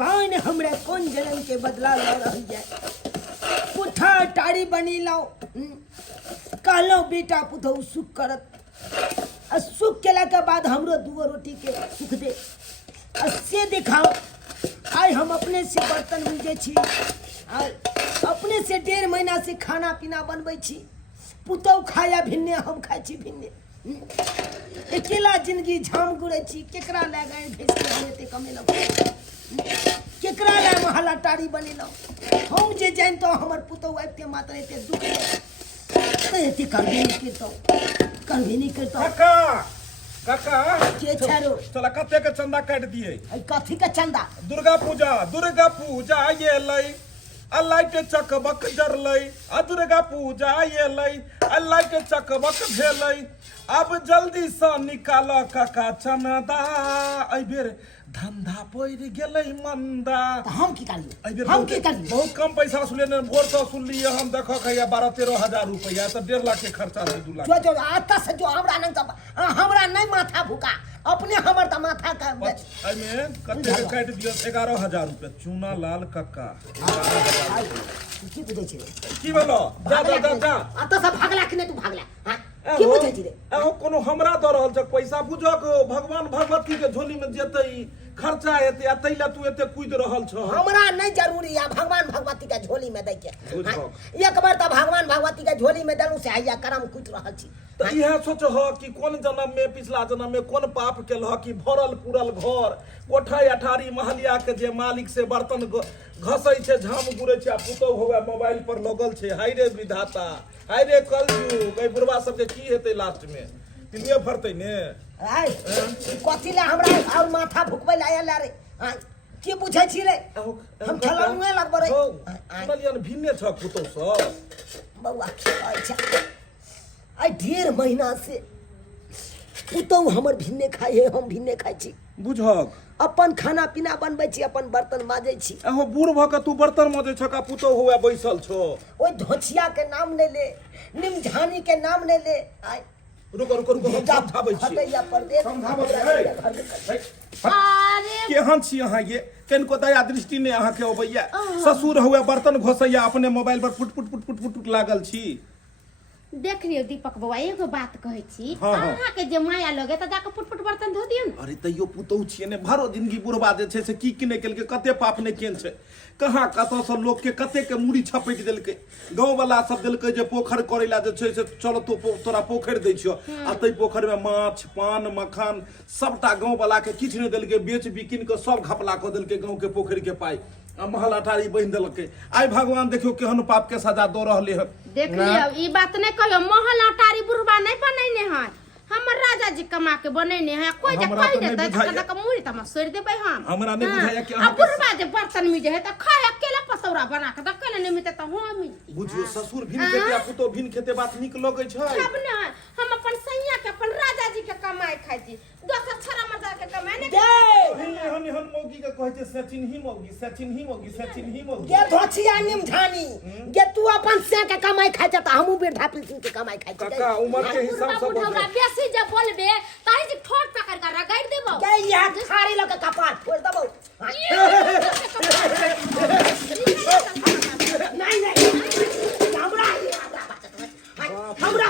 भगवान हमरा कौन जन्म के बदला ल रही है। पुठा टाड़ी बनी लाओ कहलो बेटा पुतहु सुख करत आ सुख केला के बाद हमरो दूगो रोटी के सुख दे से दिखाओ। आई हम अपने से बर्तन मिजे छी अपने से 1.5 महीना से खाना पीना बनबै छी पुतहु खाया भिन्ने हम खाई छी भिन्ने अकेला जिंदगी झाम गुड़े छी केकरा ले गए भेस के हम एते कमेलौ केकरा ले महला टाड़ी बनेलौ हम जे जान तो हमर पुतहु एते मात्र एते दुख एते करबे नहीं करतो काका के छारो चला कते के चंदा काट दिए आई कथी का चंदा दुर्गा पूजा ये लई अल्लाह के चकबक जरलई दुर्गा पूजा ये लई अल्लाह के चकबक भेलई अब जल्दी से निकाल काका चंदा आई बेर धंधा पड़ गेलई मंदा हम की करिए हम की करिए बहुत कम पैसा सुले ने भोर से सुन लिए हम देखो खैया 12-13 हजार रुपया तो 1.5 लाख के खर्चा है 2 लाख जो आता से जो हमरा नहीं माथा भूका अपने हमर त माथा का एमे कते के काट दियो 11,000 रुपया चूना लाल काका की बुझै छी की बोलो जा आता से भागला कि नहीं तू भागला हां की बुझै छी रे कोनो हमरा द रहल छ पैसा बुझो को भगवान भगवती के झोली में जेतई खर्चा हेते आ तैला तू एते कूद रहल छ हमरा नहीं जरूरी है भगवान भगवती के झोली में दै के एक बार त भगवान भगवती के झोली में दलू से हैया करम कूद रहल छी तो यह सोच हो कि कौन जन्म में पिछला जन्म में कौन पाप केल हो कि भरल पूरल घर कोठा अठारी महलिया के जे मालिक से बर्तन घसै छे झाम गुरै छे आ पुतौ होवे मोबाइल पर लगल छे हाय रे विधाता हाय रे कलयुग ए बुढ़वा सब के की हेतै लास्ट में तिलिए फरतै ने आय कथि ला हमरा और माथा भुकबै लाया रे की बुझै छी रे हम खलाउए लगबो रे सुनलियन भिन्ने छ पुतौ सब बौआ कहै छै आई 1.5 महीना से पुतहु हमर भिन्ने खाई है हम भिन्ने खाई छी बुझक अपन खाना पीना बनबै छी अपन बर्तन माजै छी एहो बूढ़ भ के तू बर्तन माजै छका पुतौ होवे बैसल छो ओइ धोछिया के नाम ले ले निमझानी के नाम ले ले आई रुको हम समझाबै छी हटैया परदेश समझाबै केहन छी अहाँ ये कनको दया दृष्टि ने अहाँ के अबैया ससुर हुए बर्तन घोसैया अपने मोबाइल पर पुट लागल छी देख लियो दीपक बउआ एगो बात कहै छी अहाँ के जे माया लगे त जाके फुटफुट बर्तन धो दियौ अरे तैयो पुतौ छिए ने भरो जिंदगी बुढ़वा जे छै से की किने केल के कते पाप ने केन छै कहां कत से लोग के कते के मुड़ी छपैट देलकै गांव वाला सब देलकै जे पोखर करैला जे छै से चलो तो तोरा पोखर दै छियो आ तै पोखर में माछ पान मखान सबटा गांव वाला के किछ ने देलकै बेच बिकिन के सब घपला क देलकै गांव के पोखर के पाई महल अठारी बन देलकै आई भगवान देखियो केहन पाप के सजा दो रहले ह देख लियो ई बात नहीं कहियो महल अटारी बुढ़वा नहीं बनैने है हमर राजा जी कमा के बनैने है कोई जे कहि देतै त का मुड़ी त सोर देबै हम हमरा नहीं बुझाया कि अहाँ बुढ़वा जे बर्तन में जे है त खाए अकेला पसौरा बना के दकले नहीं मिलते त हम मिलती बुझियो ससुर भिन खेते आ पुतो भिन खेते बात निक लगै छै अब ना हम अपन सैया के अपन राजा जी के कमाई खाइ छी दोसर छोरा मर्दा के कमाई नहीं हन मौगी के कहै छै सचिनही मौगी के धोछिया निमझानी के तू अपन से के कमाई खाइ छ त हमहु बेटा पिलसिन के कमाई खाइ छी काका उम्र के हिसाब से बुढ़वा बेसी जे बोलबे ताहि जे ठोट पकड़ के रगड़ देबो के या खारी लग के कपाट फोड़ देबो नहीं हमरा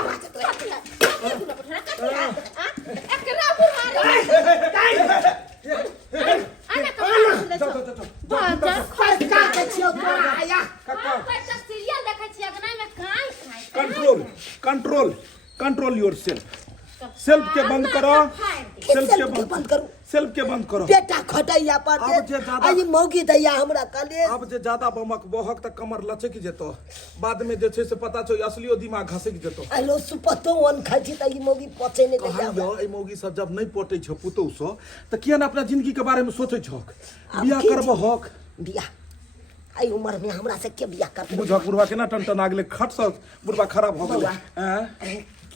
बात एकरा बुढ़वा आना बाजार खर्चा के छियो तोरा आया पैसा सीरियल देखै छियै अगना में काई कंट्रोल योरसेल्फ सेल्फ के बंद करो सेल्फ के बंद करो बेटा खटैया पर आई मौगी दैया हमरा कले अब जे ज्यादा बमक बहक त कमर लचक जेतो बाद में जे छै से पता छै असलियो दिमाग घसक जेतो आलो सुपतो वन खाइ छी त ई मौगी पचे नै दैया यो ए मौगी सब जब नहीं पटै छ पुतौ स त किया न अपना जिंदगी के बारे में सोचै छक बियाह करबो हक बियाह आई उम्र में हमरा से के बियाह कर बुझक बुढ़वा केना टन आगले खट से बुढ़वा खराब हो गेलै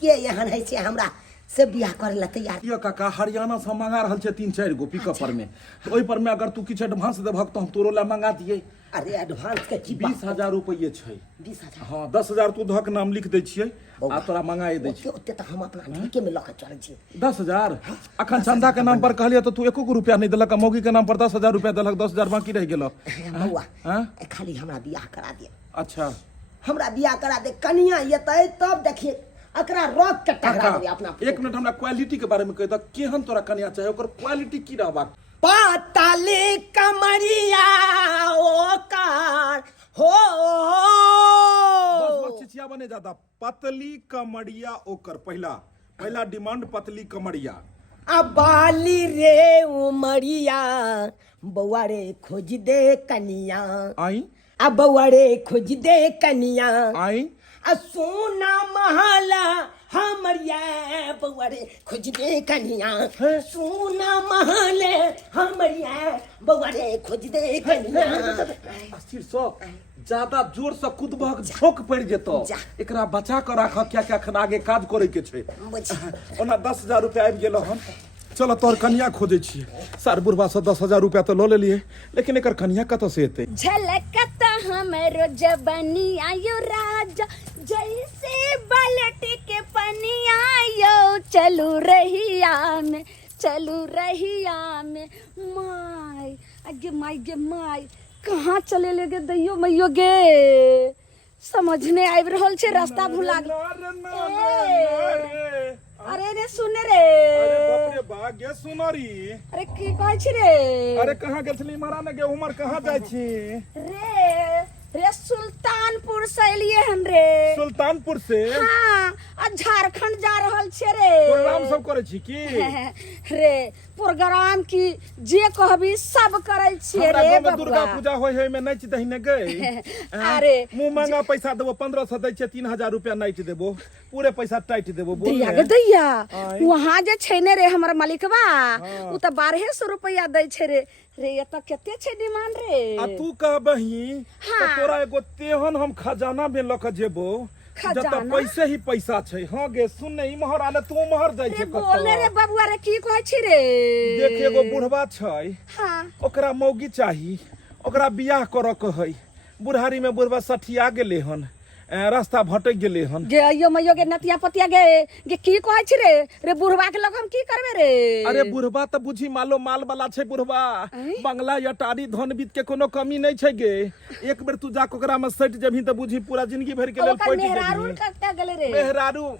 के एहन है से हमरा से बियाह करे ला तैयार। ये काका हरियाणा से मंगा रहल छे 3-4 गो पिकअप पर में, तो ओई पर में अगर तू किछ एडवांस देबहक तो हम तोरो ला मंगा दिए। अरे एडवांस के की 20,000 रुपये छै। 20,000 हाँ 10,000 तू धक नाम लिख दै छियै आ तोरा मंगाए दै छियै। ओते त हम अपना ठीके में लक चल छी। 10,000 अखन चंदा के नाम पर कहलिए तो तू एको गो रुपया नहीं देलक, मौगी के नाम पर 10,000 रुपया देलक, 10,000 बाकी रह गेल। बउआ हाँ? खाली हमरा बियाह करा दे। अच्छा हमरा बियाह करा दे, कनिया येतै तब देखिए एकरा रख के टकरा देबे अपना। एक मिनट हमरा क्वालिटी के बारे में कह द, केहन तोरा कन्या चाहे, ओकर क्वालिटी की रहबाक। पाताले कमरिया ओकार हो बस चिचिया बने ज्यादा, पतली कमरिया ओकर पहला डिमांड पतली कमरिया। अबाली रे उमरिया बउआ रे खोज दे कनिया। आई अब बउआ रे खोज दे कनिया। आई सोना महला हमरिया बउआ रे खोज दे कनिया। सोना महले हमरिया बउआ रे खोज दे कनिया। अस्थिर सो ज्यादा जोर से कूदबहक झोंक पड़ जेतो, एकरा बचा कर राख, क्या क्या खन आगे काज करे के छै। ओना 10,000 रुपया आबि गेलो हन, चलो तोर कन्या खोजे छियै। सर बुढ़वा से 10,000 रुपया तो लो लेलिए, लेकिन एकर कन्या कत से एतै। झलकत हमरो जबनी आयो राजा, जैसे बालट के पनिया यो चलू रहिया में माय अगे माय गे माय कहाँ चले ले गे दैयो मैयो गे, समझ नहीं आबि रहल छै, रास्ता भुला अरे रे सुन रे। अरे बाप रे बा गे सुनरी। अरे की कहै छी रे। अरे कहाँ गेल छली मारा ने गे, उमर कहाँ जाइ छी रे सुल्तानपुर से एलिए हन रे। सुल्तानपुर से? हाँ आ झारखंड जा रहल छे रे। प्रोग्राम सब करे छी की रे? प्रोग्राम की जे कहबी सब करे छिए रे बबुआ। दुर्गा पूजा होय है में नाच दही ने गई। अरे मुंह मांगा पैसा देबो, 1500 दै छै, 3,000 रुपया नाच देबो, पूरे पैसा टाइट देबो। दैया गे दैया, वहां जे छै ने रे हमर मालिकवा, उ त 1200 रुपया दै छै रे। रे ये त केते छै डिमांड रे। आ तू कहबही तो तोरा एगो तेहन हम खजाना में लक जेबो, जत पैसे ही पैसा छै। हां गे सुन ने, इमहर आले तू महर जाय छै। बोले रे बबुआ रे की कहै छी रे। देख एगो बुढ़वा छै, हां ओकरा मौगी चाही, ओकरा बियाह करऽ के है। बुढ़ारी में बुढ़वा सठिया गेले हन, रास्ता भटक गेले हन। गे अयो मयो गे नतिया पतिया गे की कहै छी रे। रे बुढ़वा के लग हम की करबे रे। अरे बुढ़वा त बुझी मालो माल वाला छै बुढ़वा, बंगला अटारी धन बीत के कोनो कमी नहीं छै गे। एक बेर तू जा ओकरा में सट जभी त बुझी पूरा जिंदगी भर के लेल पट मेहरारू कत्ता गेले रे।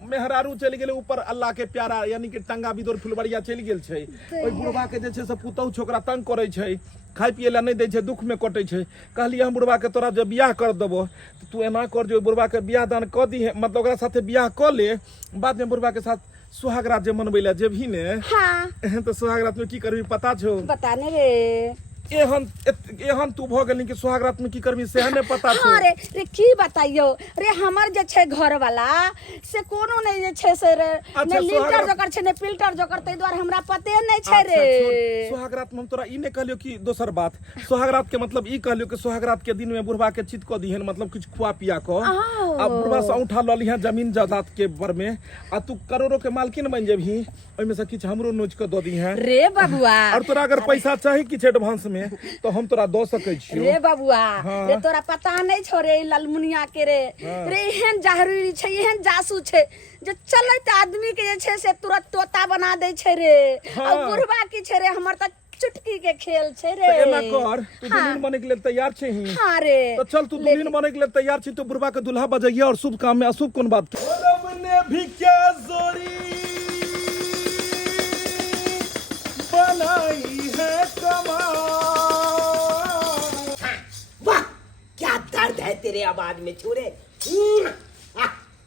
मेहरारू चल गेले ऊपर, अल्लाह के प्यारा यानी कि टंगा बिदोर फुलबरिया चल गेल छै। ओइ बुढ़वा के जे छै से पुतौ छोकरा तंग करे छै, खाय पिए ला नहीं दै छै, दुख में कटे छै। कहलिए हम बुढ़वा के तोरा जब बियाह कर देबो तो तू एना कर जो बुढ़वा के बियाह दान क दी है, मतलब ओकरा साथे बियाह क ले, बाद में बुढ़वा के साथ सुहागरात जे मनबै ला जेबही ने। हां तो सुहागरात में की करबी पता छौ? बताने रे। एहन तू भ गेली कि सुहागरात में की करबी से ने पता छौ? हाँ रे की बताइयो रे, हमर जे छै घर वाला से कोनो नहीं जे छै से रे, ने लिल्टर जोकर छै ने फिल्टर जोकर, तै द्वारा हमरा पते नहीं छै रे। सुहागरात में हम तोरा ई ने कहलियो कि दोसर बात, सुहागरात के मतलब ई कहलियो कि सुहागरात के दिन में बुढ़वा के चित क दिहन, मतलब कुछ खुआ पिया क आ बुढ़वा से उठा ल लिहन जमीन जायदाद के बर में, आ तू करोड़ों के मालकिन बन जेबही, ओइ में से किछ हमरो नोच के द दिहन रे बबुआ। और तोरा अगर पैसा चाही किछ एडवांस में तो हम तोरा दो सकै छियो रे बबुआ। रे तोरा पता नहीं छो रे ललमुनिया के रे। रे एहन जहरी छै, एहन जासू छै जे चलत आदमी के जे छै से तुरंत तोता बना दे छै रे। और बुढ़वा की छै रे, हमर त चुटकी के खेल छै रे। तो एना कर, तू दुल्हन बने के लिए तैयार छै ही? हां रे। तो चल तू दुल्हन बने के लिए तैयार छी तो बुढ़वा के दुल्हा बजाइए, और शुभ काम में अशुभ कौन बात? ने भी क्या जोड़ी बनाई है कमाल। वाह क्या दर्द है तेरे आवाज में छोरे।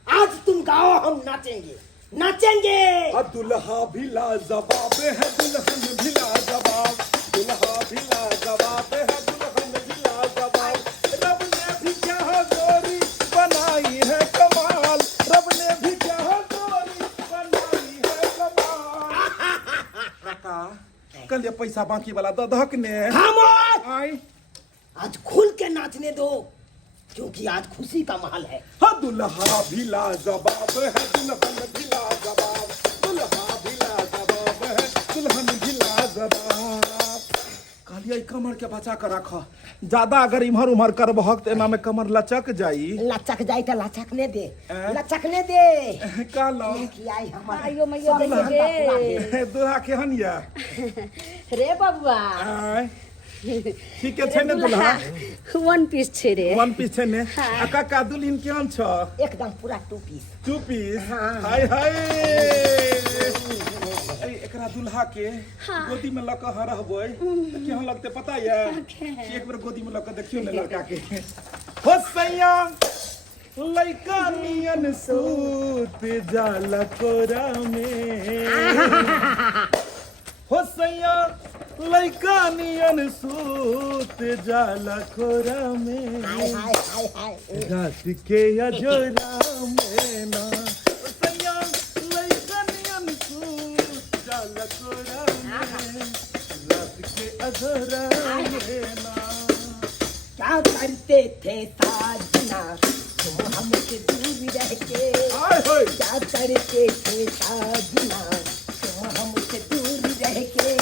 आज तुम गाओ, हम नाचेंगे नाचेंगे। दुल्हा भी लाजवाब है, दुल्हन भी लाजवाब, दुल्हा भी लाजवाब है, दुल्हन भी लाजवाब। रब ने भी क्या जोड़ी बनाई है कमाल, रब ने भी क्या जोड़ी बनाई है कमाल। कल ये पैसा बाकी वाला दधक ने खामोश। आज खुल के नाचने दो, क्योंकि आज खुशी का माहौल है। दुल्हा भी लाजवाब है, दुल्हन भी लाजवाब, दुल्हा दुल्हन ढिला जवाब कहलिए कमर के बचा कर रख ज्यादा अगर इम्हर उम्हर कर बहक तो एना में कमर लचक जाई लचक जाई त लचकने दे हैं? लचकने दे का लो की आई हमर आइयो मैयो देखे दुल्हा केहन या रे बबुआ आय ठीक है ने दुल्हा वन पीस छे रे वन पीस छै ने आ काका दुल्हन केहन छ एकदम पूरा टू पीस टू पीस हाँ। हाय हाय एकरा दुल्हा के गोदी में लक रहबै त केहन लगते पता है एक बार गोदी में लक देखियो ने लड़का के हो सैया लइका नियन सूत जाला कोरा में हो सैया लइका नियन सूत जाला कोरा में हाय हाय हाय हाय रात के अजोरा में ना हो सैया लइका नियन सूत जाला कोरा में रात के अजोरा में ना क्या करते थे साजना तुम हमसे दूर रह के हाय हाय क्या करते थे साजना तुम हमसे दूर रह के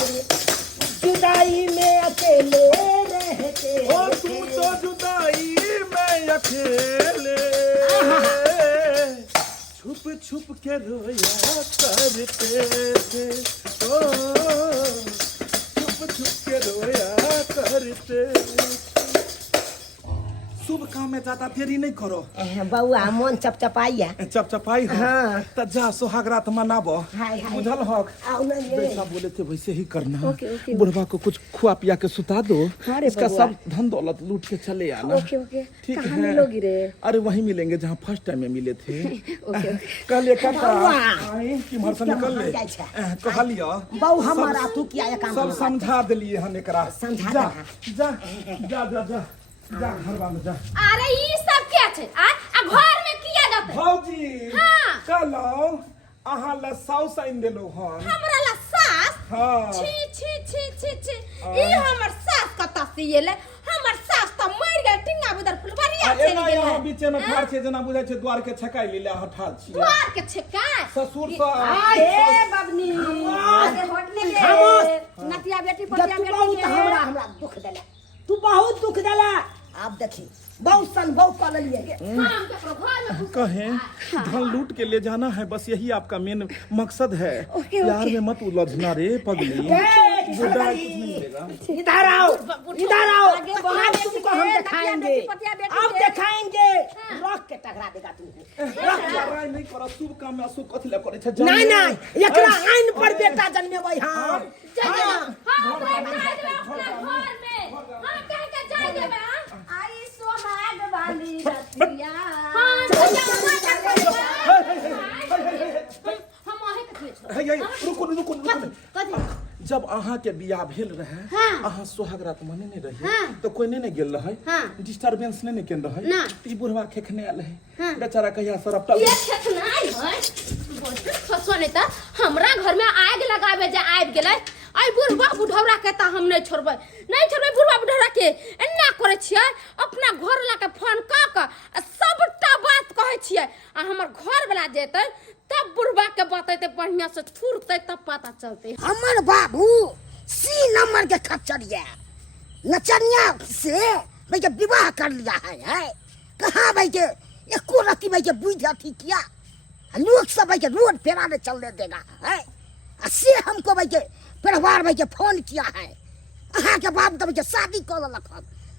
जुदाई में अकेले रहते ओ तुम तो जुदाई में अकेले छुप छुप के रोया करते थे ओ छुप छुप के रोया करते शुभ काम में ज्यादा देरी नहीं करो बउआ मन चपचपाइया चपचपाई हो हाँ। त जा सुहागरात मनाबो हाय हाय बुझल हक आओ ना ये जैसा बोले थे वैसे ही करना ओके, ओके। बुढ़वा को कुछ खुआ पिया के सुता दो हाँ रे इसका बबुआ। सब धन दौलत लूट के चले आना ओके ओके ठीक कहाँ है मिलोगी रे अरे वहीं मिलेंगे जहाँ फर्स्ट टाइम में मिले थे ओके ओके कल एक बउआ। किम्हर से निकल ले जाइ छै। कहलियो बहू हमारा तू किया ये काम सब समझा दिलिए हन एकरा समझा जा देना। जा जा जा जा जा घरवा में जा अरे ई सब क्या छै आ घर में किया जाते भौजी हाँ। कहलो अहाँ ला साउस आइन देलो हन हमरा ला सास हाँ छी छी छी छी छी ई हमर सास कता से येले हमर सास त मर गेल टिंगा बुदर फुलवारिया चली एना गेल यहाँ बीचे में ठाड़ छै जेना बुझाइ छै द्वार के छकाई लेले अहाँ ठाड़ छियै द्वार के छका ससुर सँ अरे बबनी अरे होटले के नतिया बेटी पतिया तू बेटी बहुत के हमरा दुख देला तू बहुत दुख देला आप देखी बहुत सन बहुत कर लिए हम केकरो घर में घुस कहे धन लूट के ले जाना है बस यही आपका मेन मकसद है ओके, प्यार में मत उलझना रे पगली बुढ़ा कुछ नहीं मिलेगा इधर आओ इधर आओ आगे बढ़ा आज बेटी तुमको के, हम नतिया दिखाएंगे बेटी, पतिया बेटी अब के। दिखाएंगे रख के टकरा देगा तुमको लड़ाई नहीं करो शुभ काम में अशुभ कथी ला करे छै नहीं नहीं एकरा आइन पर बेटा जन्मेबै हां हां बैठा दे अपना घर में हां कह के जाय देबे आई सोहाग वाली रतिया हम आहे के छोड़ है रुको जब अहाँ के बियाह भेल रहे हाँ। अहाँ सोहागरात मने नहीं रही हाँ। तो कोई नहीं गेल रहे हाँ। डिस्टरबेंस नहीं केन रहे ना। ई बुढ़वा खेखने आल है हाँ। बेचारा कहिया सरपटा ये खेतनाई है सोचो नहीं त हमरा घर में आग लगावे जे आबि गेलै आई बुढ़वा बुढ़ौरा के त हम नहीं छोड़बै बुढ़वा बुढ़ौरा के एना करे छियै अपना घर ला के फोन क सबटा बात कहै छियै आ हमर घर वाला जेतै तब बुढ़वा के बतेतै बढ़िया से छुरतै तब पता चलतै हमर बाबू सी नंबर के खच्चरिया नचनिया से भाई के विवाह कर लिया है कहाँ भाई के एको रति भाई के बुझ अथी किया लोग सब भाई के रोड पेराने चलने देगा है से हमको भाई के परिवार भाई के फोन किया है अहाँ के बाप तो भाई के शादी कर लक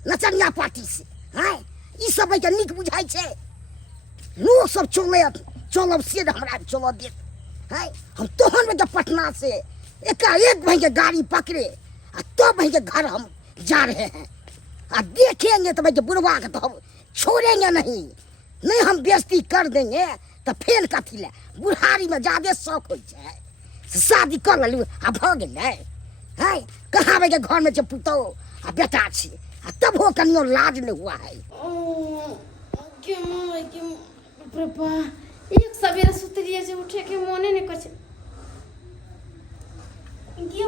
नचनिया पार्टी से है ई सब भाई के निक बुझाई छे लोग सब चलब से हमरा चलो दे है हम तोहन में जब पटना से एकाएक भाई के गाड़ी पकड़े तो भाई के घर हम जा रहे हैं देखेंगे तो भाई के बुढ़वा के तो हम छोड़ेंगे नहीं हम बेइज्जती कर देंगे तो फेल कथी ले बुढ़ारी में ज्यादा शौक हो जाए शादी कर लू भ गेलै है कहाँ भाई के घर में जब पुतो बेटा छी तब हो कनियो लाज नहीं हुआ है बाबा एक सवेरे सुतलिए जे उठे के मोने नहीं करे गे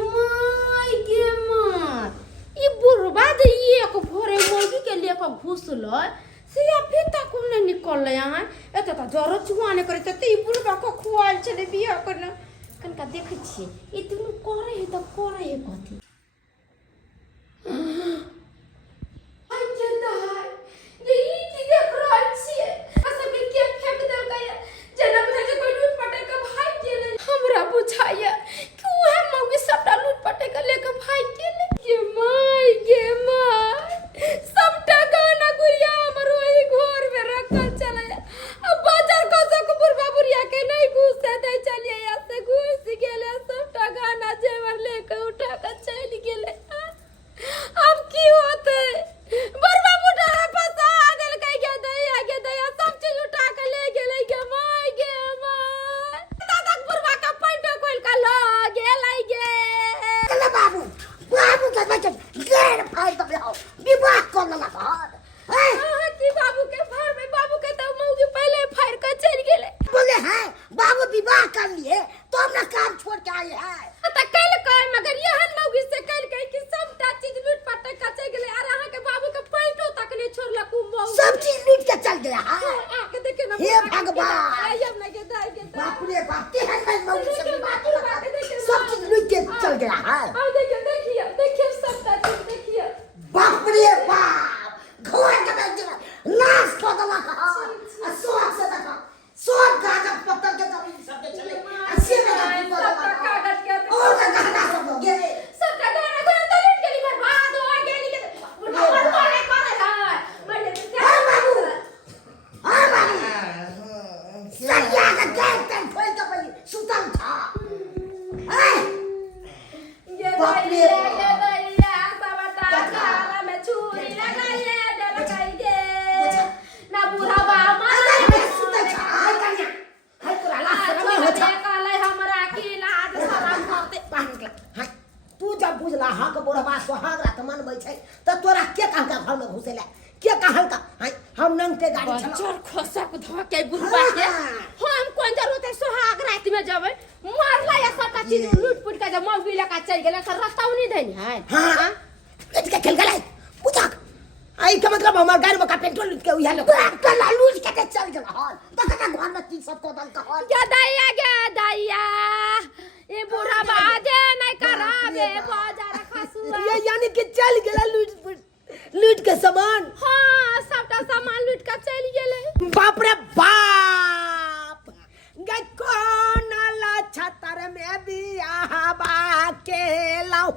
माय ई बुढ़वा दे एक भोरे मुर्गी के लेके घुसलै से अभी तक नहीं निकल यहाँ एत तो जरूरत हुआ नहीं करे तो ई बुढ़वा को खुआल चले बिया करना कनका देखे छिए ई दुनु करे है त करे है कथी आई जता है जे ई की देख रहल छिए सब के फेंक देल गया जना बुझा जे कोई लूट पटे के भाग गेले हमरा बुझाया कि ओहे मौगी सबटा लूट पटे के लेके भाग गेले गे माय सबटा गाना गुड़िया हमर ओही घर में रखल चले अब बाजार को बुढ़वा बुढ़िया के नहीं घुसे दे चलिए या से घुस गेले सबटा गाना जेवर लेके उठा के चल गेले अब की होते बुढ़वा बुढ़ा फसा गेल कह के दैया सब चीज उठा के ले गेले गे माय दादा बुढ़वा का पैंटो खोल के ला गेलै गे चल बाबू के बच्चे गेर फाड़ दे हो विवाह करना घर की बाबू के घर में बाबू के तो मौगी पहले फाड़ के चल गेले बोले हैं बाबू विवाह कर लिए तो अपना काम छोड़ के आए हैं त कल कह मगर यहन मौगी से कल कह कि सबटा चीज लूट पट के चल गेले और अहाँ के बाबू के पैंटो तक ने छोड़ला कुंबो सब चीज लूट के चल गया है आके देखे ना हे भगवान आयम ना के दाई के बाप रे बाप के है मौगी से विवाह सब चीज लूट के चल गया है अब देखिए सबटा चीज देखिए बाप रे बाप घर के बेच नाश कर दला का सोच से देखा सोच कागज पत्थर के जमीन सब के चले अस्सी में सबटा कागज के और गहना सब हो गए सबटा गहना को तो लूट के बर्बाद हो गेली के भगवान करे है हां बाबू सरिया का गेट तक खोल के पड़ी सुतल था ये दैया सबटा खाला में छुरी लगाइए दे लगाइए ना बुढ़ा बाबा सुतल था हाय कन्या हाय तोरा लाश में हो था काले हमरा की लाज शरम होते पान के हाय तू जब बुझला हां के बुढ़वा सुहाग रात मन बै छै त तोरा के कहल का घर में घुसेला के कहल का हाय हम नंग के गाड़ी चला बच्चर खोसा को धके बुढ़वा के हम कोन जरूरत है सुहाग रात में जबै मारला या सबटा चीज लूट पुट के जब मौगी लका चल गेला त रास्ता नहीं धनी है हां के खेल गले पूछा आई के मतलब हमर गाड़ी में का पेट्रोल लूट के उया लोग पेट्रोल लूट के चल गेल हल तो कता घर में तीन सब को दल का हल गे दैया ये बुढ़ा बाजे नहीं करावे बाजार खसुआ ये यानी कि चल गेला लूट के सामान हां सबटा सामान लूट के चल गेले बाप रे बाप गई कोनाला छतर में बियाह बा के लाओ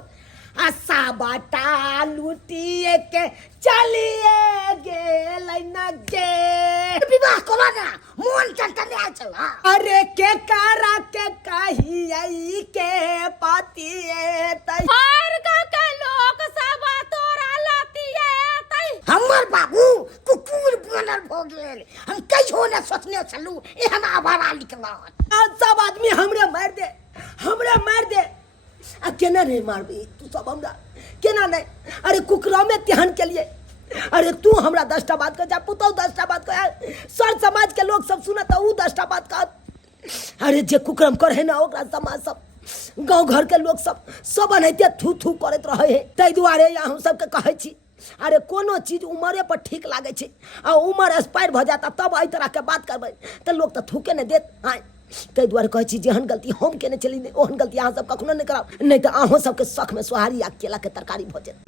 आसा बाटा लूटिए के चलिए गेलै न गे विवाह करो ना मोन चंचल आ चला अरे के करा के कहिए के पतिए तई और गांव के लोग सब तोरा लतिए तई हमर बाबू कुकुर बनल भ गेल हम कहियो न सोचने छलू एहन आवारा निकला सब आदमी हमरे मार दे आ केना नहीं मारबी तू सब हमरा केना नहीं अरे कुकरा में तेहन के लिए अरे तू हमरा 10टा बात कर जा पुतौ 10टा बात कर सर समाज के लोग सब सुनत उ 10टा बात कर अरे जे कुकरम करे ना ओकरा समाज सब गांव घर के लोग सब अनैते थू करत रहे है तै दुआरे हम सब के कहै छी अरे कोनो चीज उमरे पर ठीक लागे छै आ उमर एक्सपायर भ जाता तब एहि तरह के बात करबै त लोग त थूके नहीं देत हां तै दुआरे कहै छी जेहन गलती हम केने चली ओहन गलती अहाँ सब कखनो नहीं कराब नहीं त अहाँ सबके शौक में सोहारी आ केला के तरकारी भ जायत